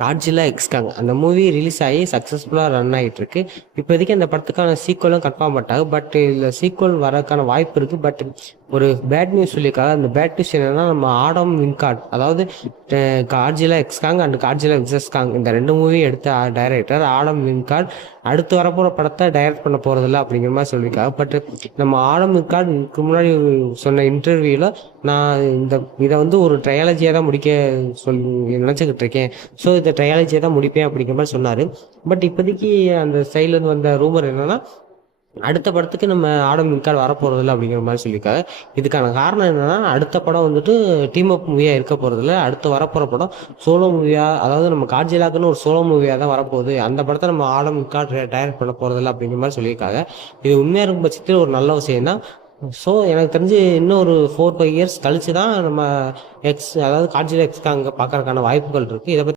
Godzilla எக்ஸ்காங் அந்த movie release ஆகி சக்ஸஸ்ஃபுல்லாக ரன் ஆகிட்டு இருக்கு. இப்போதைக்கு அந்த படத்துக்கான சீக்வலும் கன்ஃபார்ம் பண்ணிட்டாங்க. பட் இதில் சீக்வல் வரதுக்கான வாய்ப்பு இருக்குது. பட் ஒரு பேட் நியூஸ் சொல்லியிருக்காங்க. அந்த பேட் நியூஸ் என்னன்னா, நம்ம ஆடம் வின்கார்ட், அதாவது காட்ஜில்லா எக்ஸ்காங் அண்ட் காட்ஜில்லா விசஸ்காங் இந்த 2 மூவி எடுத்த டைரக்டர் ஆடம் வின்கார்ட் அடுத்து வரப்போகிற படத்தை டைரக்ட் பண்ண போகிறதில்ல அப்படிங்கிற மாதிரி சொல்லியிருக்காங்க. பட் நம்ம ஆடம் வின்கார்ட் இதுக்கு முன்னாடி சொன்ன இன்டர்வியூவில் நான் இதை வந்து ஒரு ட்ரையாலஜியாக தான் முடிக்க சொல்லி நினச்சிக்கிட்டு இருக்கேன். ஸோ இந்த ட்ரையாலஜியை தான் முடிப்பேன் அப்படிங்கிற மாதிரி சொன்னார். பட் இப்போதைக்கு அந்த சைட்லேருந்து வந்த ரூமர் என்னன்னா, அடுத்த படத்துக்கு நம்ம ஆடம் வின்கார்ட் வரப்போகிறதில்ல அப்படிங்கிற மாதிரி சொல்லியிருக்காங்க. இதுக்கான காரணம் என்னன்னா, அடுத்த படம் வந்துட்டு டீம் அப் மூவியாக இருக்க போகிறதில்ல. அடுத்து வரப்போகிற படம் சோலோ மூவியாக, அதாவது நம்ம காட்ஜிலாக்குன்னு ஒரு சோலோ மூவியாக தான் வரப்போகுது. அந்த படத்தை நம்ம ஆடம் வின்கார்ட் டைரக்ட் பண்ண போகிறதில்ல அப்படிங்கிற மாதிரி சொல்லியிருக்காங்க. இது உண்மையாக இருக்கும் பட்சத்தில் ஒரு நல்ல விஷயம் தான். ஸோ எனக்கு தெரிஞ்சு இன்னும் ஒரு 4-5 இயர்ஸ் கழிச்சு தான் நம்ம அதாவது காட்ஜிலா எக்ஸ்காங்க பார்க்கறதுக்கான வாய்ப்புகள் இருக்குது. இதை